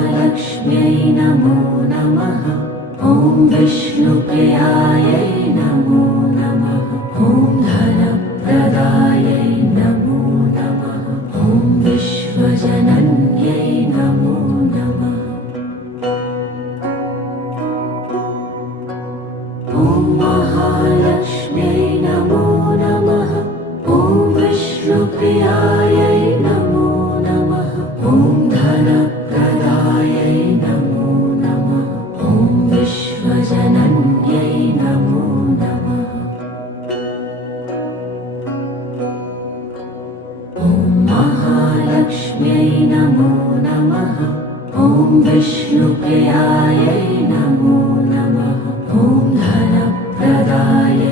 महालक्ष्म्यै नमो नमः। ॐ विष्णुप्रियायै नमो नमः। ॐ धनप्रदायै नमो नमः। ॐ विश्वजनन्यै नमो नमः। ॐ महालक्ष्म्यै नमो नमः। ॐ विष्णुप्रियायै नमो नमः। ॐ धनप्रदायै नमो नमः। ॐ विश्वजनन्यै नमो नमः। ॐ महालक्ष्म्यै नमो नमः। ॐ विष्णुप्रियायै नमो नमः। ॐ धनप्रदायै